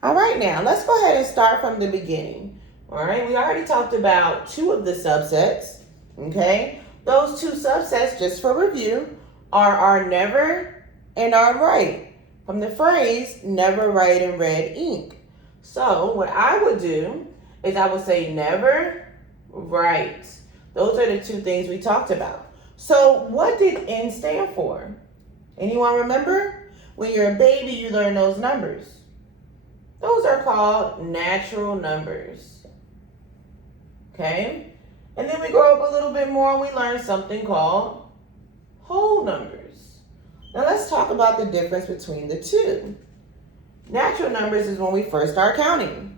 All right, now let's go ahead and start from the beginning. All right, we already talked about two of the subsets. Okay, those two subsets, just for review, are our never and our write from the phrase never write in red ink. So, what I would do is I would say never write. Those are the two things we talked about. So, what did N stand for? Anyone remember? When you're a baby, you learn those numbers. Those are called natural numbers. Okay? And then we grow up a little bit more and we learn something called whole numbers. Now let's talk about the difference between the two. Natural numbers is when we first start counting.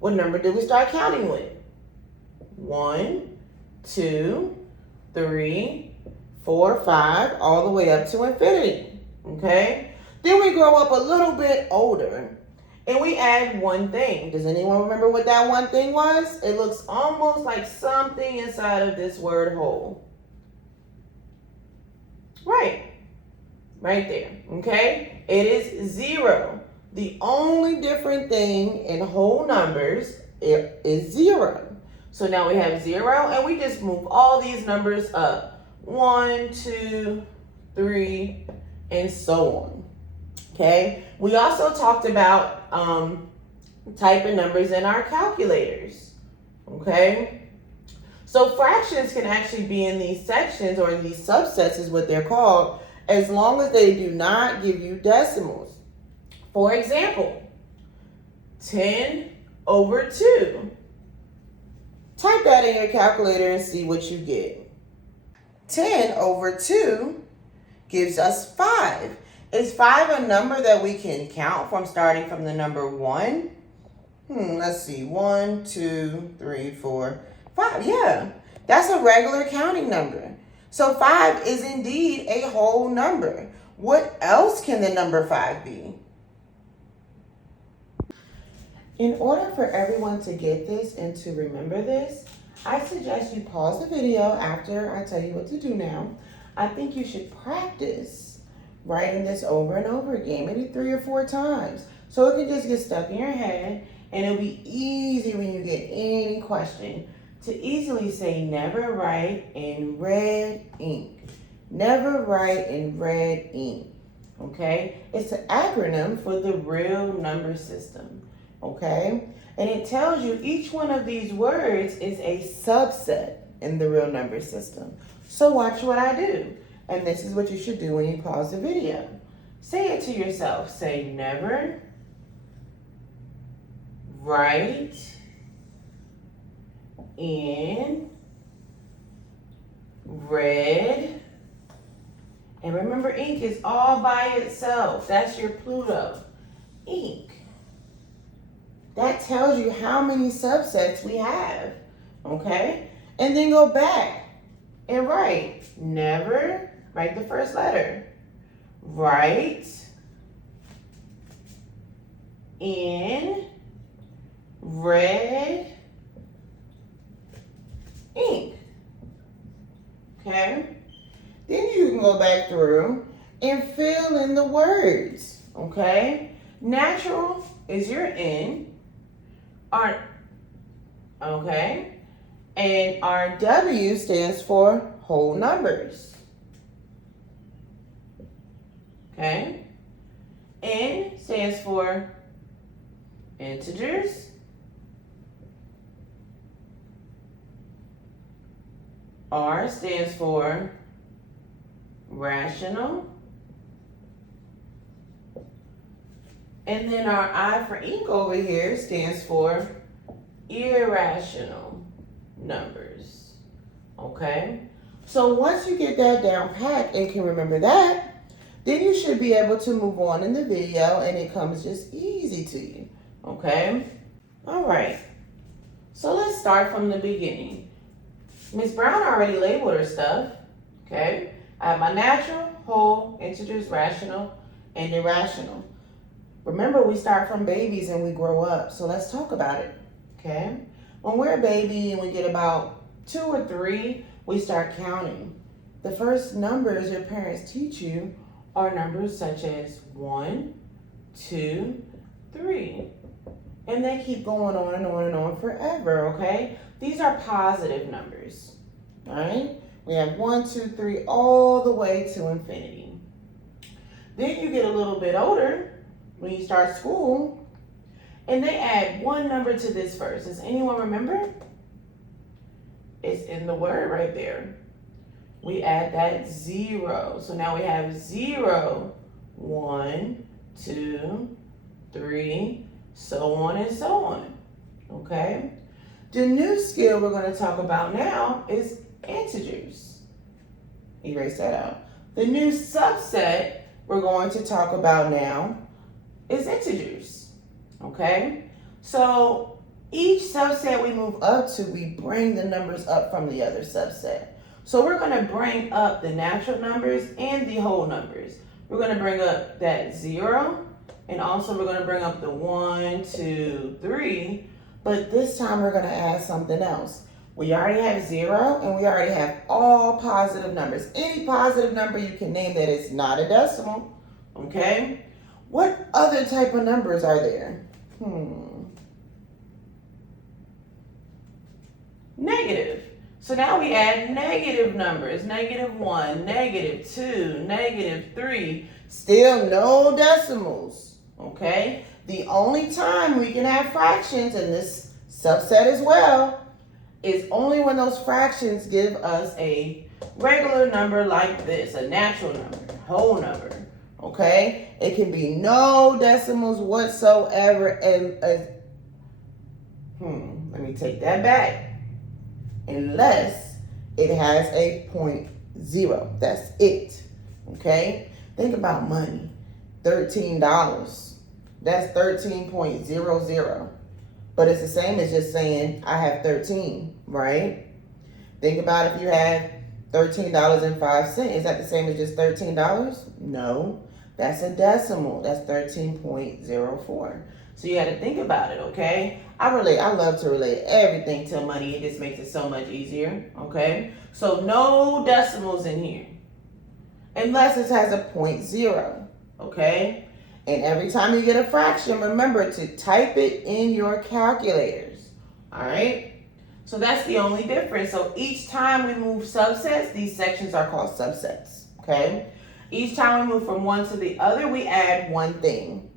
What number do we start counting with? 1, 2, 3, 4, 5, all the way up to infinity. Okay? Then we grow up a little bit older and we add one thing. Does anyone remember what that one thing was? It looks almost like something inside of this word whole. Right there, okay? It is 0. The only different thing in whole numbers is 0. So now we have 0 and we just move all these numbers up. 1, 2, 3, and so on. Okay, we also talked about typing numbers in our calculators. Okay, so fractions can actually be in these sections or in these subsets is what they're called, as long as they do not give you decimals. For example, 10 over 2. Type that in your calculator and see what you get. 10 over 2 gives us 5. Is 5 a number that we can count from starting from the number 1? Let's see. 1, 2, 3, 4, 5. Yeah, that's a regular counting number. So 5 is indeed a whole number. What else can the number 5 be? In order for everyone to get this and to remember this, I suggest you pause the video after I tell you what to do now. I think you should practice writing this over and over again, maybe 3 or 4 times, so it can just get stuck in your head and it'll be easy when you get any question to easily say never write in red ink. Never write in red ink. Okay? It's an acronym for the real number system. Okay? And it tells you each one of these words is a subset in the real number system. So watch what I do. And this is what you should do when you pause the video. Say it to yourself. Say never write in red. And remember, ink is all by itself. That's your Pluto. Ink. That tells you how many subsets we have. Okay? And then go back and write never. Write the first letter. Write in red ink. Okay? Then you can go back through and fill in the words. Okay? Natural is your N. Okay? And our W stands for whole numbers. Okay? N stands for integers. R stands for rational. And then our I for ink over here stands for irrational numbers. Okay? So once you get that down pat and can remember that, then you should be able to move on in the video and it comes just easy to you. Okay? All right. So let's start from the beginning. Miss Brown already labeled her stuff. Okay? I have my natural, whole, integers, rational, and irrational. Remember, we start from babies and we grow up. So let's talk about it. Okay? When we're a baby and we get about 2 or 3, we start counting. The first numbers your parents teach you are numbers such as 1, 2, 3. And they keep going on and on and on forever, okay? These are positive numbers, all right? We have 1, 2, 3, all the way to infinity. Then you get a little bit older when you start school, and they add one number to this first. Does anyone remember? It's in the word right there. We add that 0. So now we have 0, 1, 2, 3, so on and so on, okay? The new skill we're going to talk about now is integers. Erase that out. The new subset we're going to talk about now is integers, okay? So each subset we move up to, we bring the numbers up from the other subset. So we're going to bring up the natural numbers and the whole numbers. We're going to bring up that 0, and also we're going to bring up the 1, 2, 3, but this time we're going to add something else. We already have 0, and we already have all positive numbers. Any positive number you can name that is not a decimal, okay? What other type of numbers are there? Negative. So now we add negative numbers, -1, -2, -3, still no decimals, okay? The only time we can have fractions in this subset as well is only when those fractions give us a regular number like this, a natural number, whole number, okay? It can be no decimals whatsoever, and let me take that back. Unless it has a 0.0. That's it. Okay? Think about money. $13. That's 13.00. But it's the same as just saying I have 13, right? Think about if you have $13.05. Is that the same as just $13? No. That's a decimal. That's 13.04. So you got to think about it, okay? I love to relate everything to money. It just makes it so much easier, okay? So no decimals in here, unless it has a 0.0, okay? And every time you get a fraction, remember to type it in your calculators, all right? So that's the only difference. So each time we move subsets, these sections are called subsets, okay? Each time we move from one to the other, we add one thing.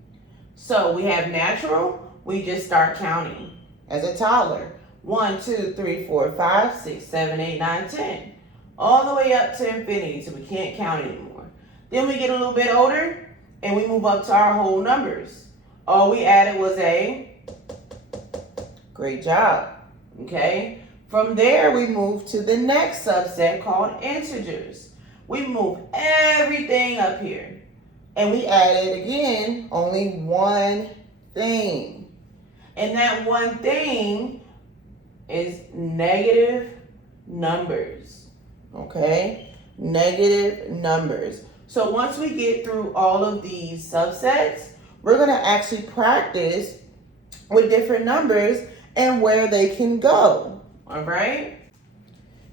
So we have natural, we just start counting as a toddler. 1, 2, 3, 4, 5, 6, 7, 8, 9, 10. All the way up to infinity, so we can't count anymore. Then we get a little bit older, and we move up to our whole numbers. All we added was a great job, okay? From there, we move to the next subset called integers. We move everything up here. And we added, again, only one thing. And that one thing is negative numbers, okay? Negative numbers. So once we get through all of these subsets, we're going to actually practice with different numbers and where they can go, all right?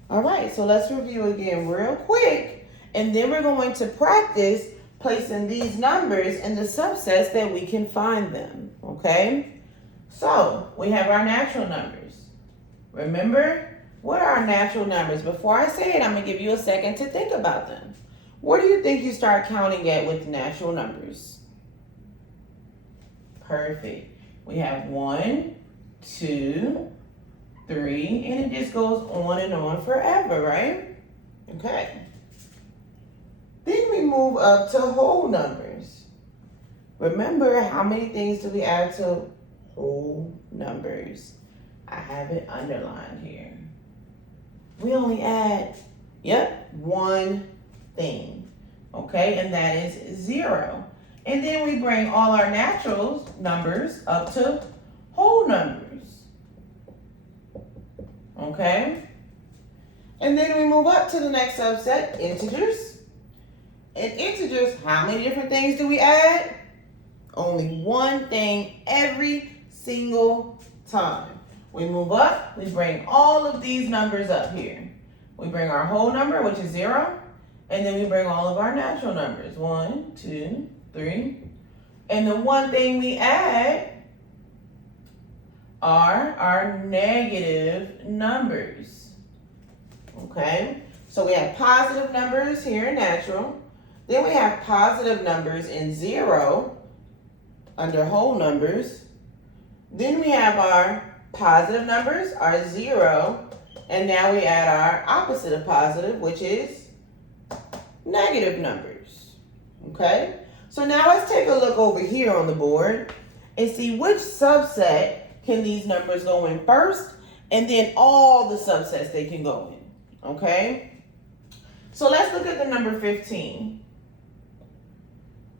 All right, so let's review again real quick, and then we're going to practice placing these numbers in the subsets that we can find them, okay? So, we have our natural numbers. Remember, what are our natural numbers? Before I say it, I'm going to give you a second to think about them. Where do you think you start counting at with natural numbers? Perfect. We have 1, 2, 3, and it just goes on and on forever, right? Okay. Then we move up to whole numbers. Remember, how many things do we add to whole numbers? I have it underlined here. We only add, one thing, okay? And that is 0. And then we bring all our natural numbers up to whole numbers, okay? And then we move up to the next subset, integers. In integers, how many different things do we add? Only one thing every single time. We move up, we bring all of these numbers up here. We bring our whole number, which is 0, and then we bring all of our natural numbers. 1, 2, 3. And the one thing we add are our negative numbers. Okay? So we have positive numbers here in natural. Then we have positive numbers in 0 under whole numbers. Then we have our positive numbers, our 0, and now we add our opposite of positive, which is negative numbers. Okay? So now let's take a look over here on the board and see which subset can these numbers go in first, and then all the subsets they can go in. Okay? So let's look at the number 15.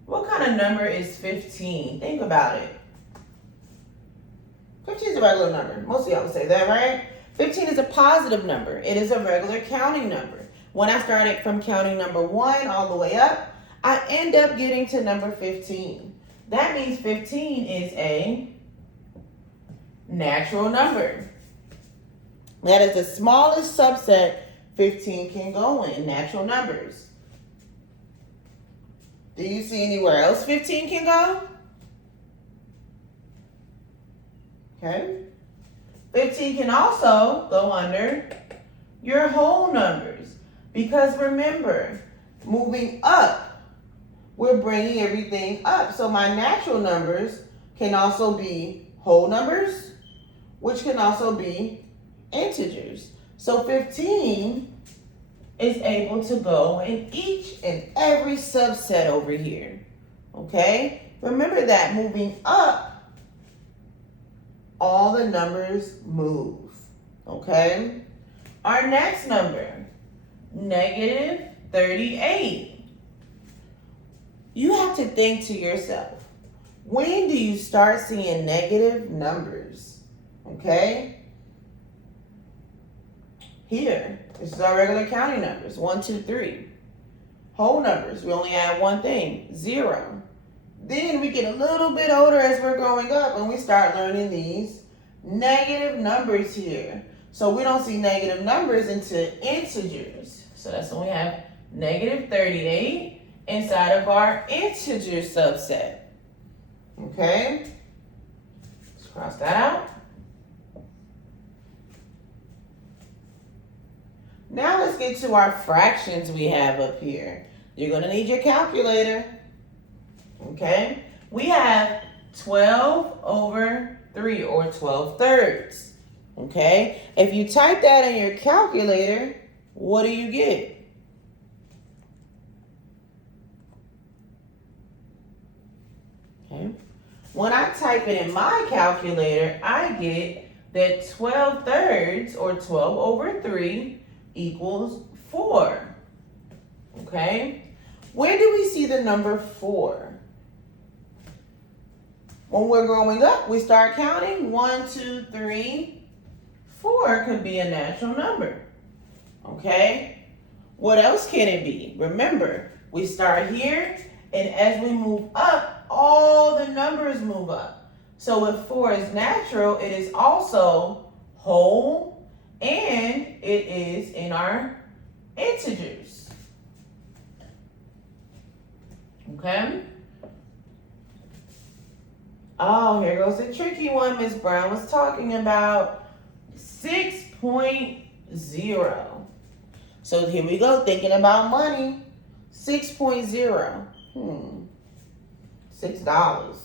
What kind of number is 15? Think about it. 15 is a regular number. Most of y'all would say that, right? 15 is a positive number. It is a regular counting number. When I started from counting number 1 all the way up, I end up getting to number 15. That means 15 is a natural number. That is the smallest subset 15 can go in, natural numbers. Do you see anywhere else 15 can go? Okay. 15 can also go under your whole numbers. Because remember, moving up, we're bringing everything up. So my natural numbers can also be whole numbers, which can also be integers. So 15 is able to go in each and every subset over here. Okay? Remember that moving up, all the numbers move. Okay? Our next number, negative 38. You have to think to yourself, when do you start seeing negative numbers? Okay? Here, this is our regular counting numbers, 1, 2, 3. Whole numbers, we only add one thing, 0. Then we get a little bit older as we're growing up and we start learning these negative numbers here. So we don't see negative numbers into integers. So that's when we have negative 38 inside of our integer subset. Okay? Let's cross that out. Now let's get to our fractions we have up here. You're going to need your calculator. Okay? We have 12 over 3 or 12 thirds. Okay? If you type that in your calculator, what do you get? Okay? When I type it in my calculator, I get that 12 thirds or 12 over 3 equals 4. Okay? Where do we see the number 4? When we're growing up, we start counting 1, 2, 3. 4 could be a natural number. Okay? What else can it be? Remember, we start here, and as we move up, all the numbers move up. So if 4 is natural, it is also whole, and it is in our integers. Okay? Oh, here goes the tricky one Miss Brown was talking about. 6.0. So here we go, thinking about money. 6.0. $6.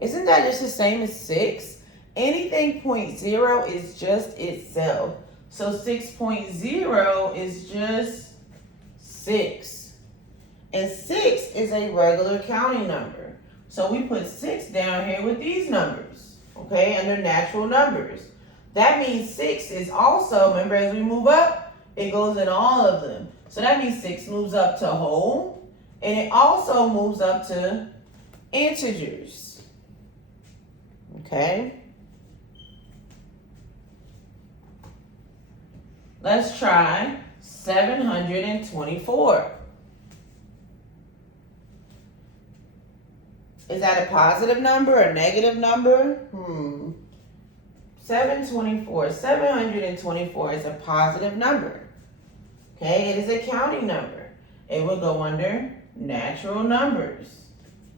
Isn't that just the same as 6? Anything 0.0 is just itself. So 6.0 is just 6. And 6 is a regular counting number. So we put 6 down here with these numbers, okay, under natural numbers. That means 6 is also, remember as we move up, it goes in all of them. So that means 6 moves up to whole, and it also moves up to integers, okay? Let's try 724. Is that a positive number, a negative number? 724. 724 is a positive number. Okay, it is a counting number. It will go under natural numbers.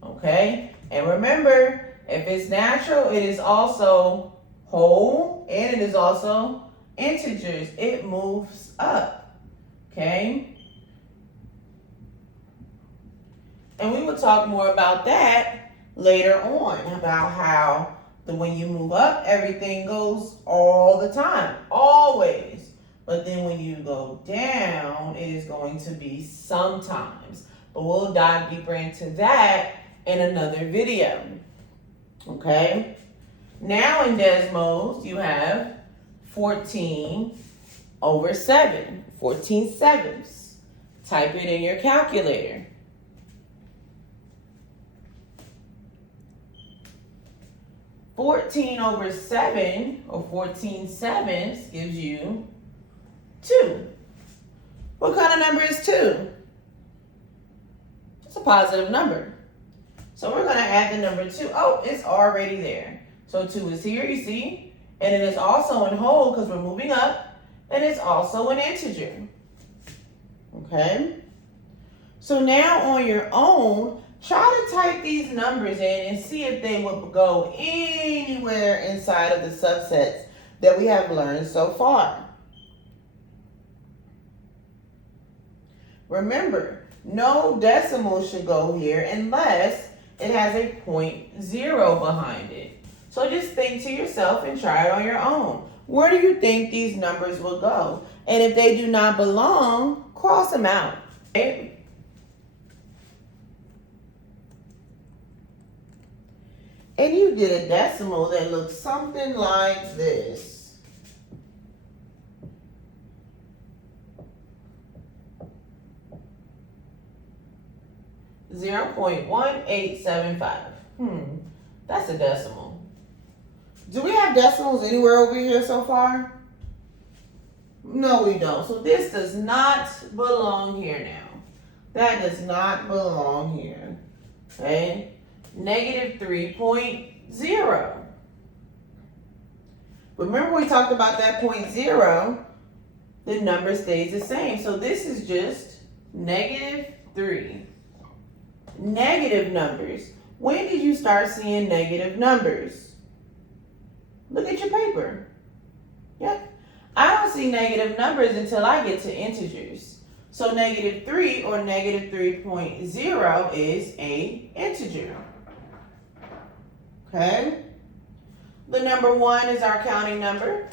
Okay, and remember, if it's natural, it is also whole, and it is also integers. It moves up, okay? And we will talk more about that later on, about how when you move up, everything goes all the time, always. But then when you go down, it is going to be sometimes. But we'll dive deeper into that in another video, okay? Now in Desmos, you have 14 over 7, 14 sevenths. Type it in your calculator. 14 over 7, or 14 sevenths, gives you 2. What kind of number is 2? It's a positive number. So we're going to add the number 2. Oh, it's already there. So 2 is here, you see? And it is also in whole because we're moving up. And it's also an integer. Okay? So now on your own, try to type these numbers in and see if they will go anywhere inside of the subsets that we have learned so far. Remember, no decimal should go here unless it has a 0.0 behind it. So just think to yourself and try it on your own. Where do you think these numbers will go? And if they do not belong, cross them out. Okay? And you get a decimal that looks something like this. 0.1875. That's a decimal. Do we have decimals anywhere over here so far? No, we don't. So this does not belong here now. That does not belong here. Okay? Negative 3.0. Remember we talked about that 0.0. The number stays the same. So this is just negative 3. Negative numbers. When did you start seeing negative numbers? Look at your paper. Yep. I don't see negative numbers until I get to integers. So negative 3 or negative 3.0 is a integer. Okay? The number 1 is our counting number.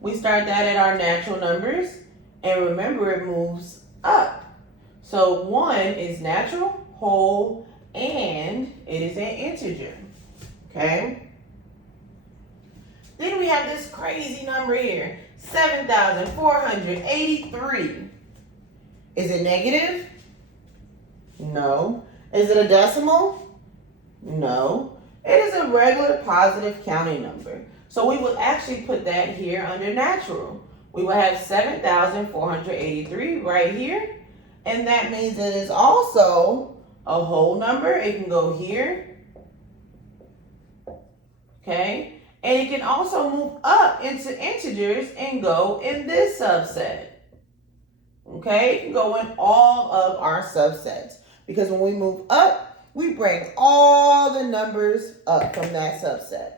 We start that at our natural numbers. And remember, it moves up. So 1 is natural, whole, and it is an integer. Okay? Then we have this crazy number here, 7,483. Is it negative? No. Is it a decimal? No. It is a regular positive counting number. So we will actually put that here under natural. We will have 7,483 right here. And that means it is also a whole number. It can go here. Okay? And it can also move up into integers and go in this subset. Okay? It can go in all of our subsets. Because when we move up, we bring all the numbers up from that subset.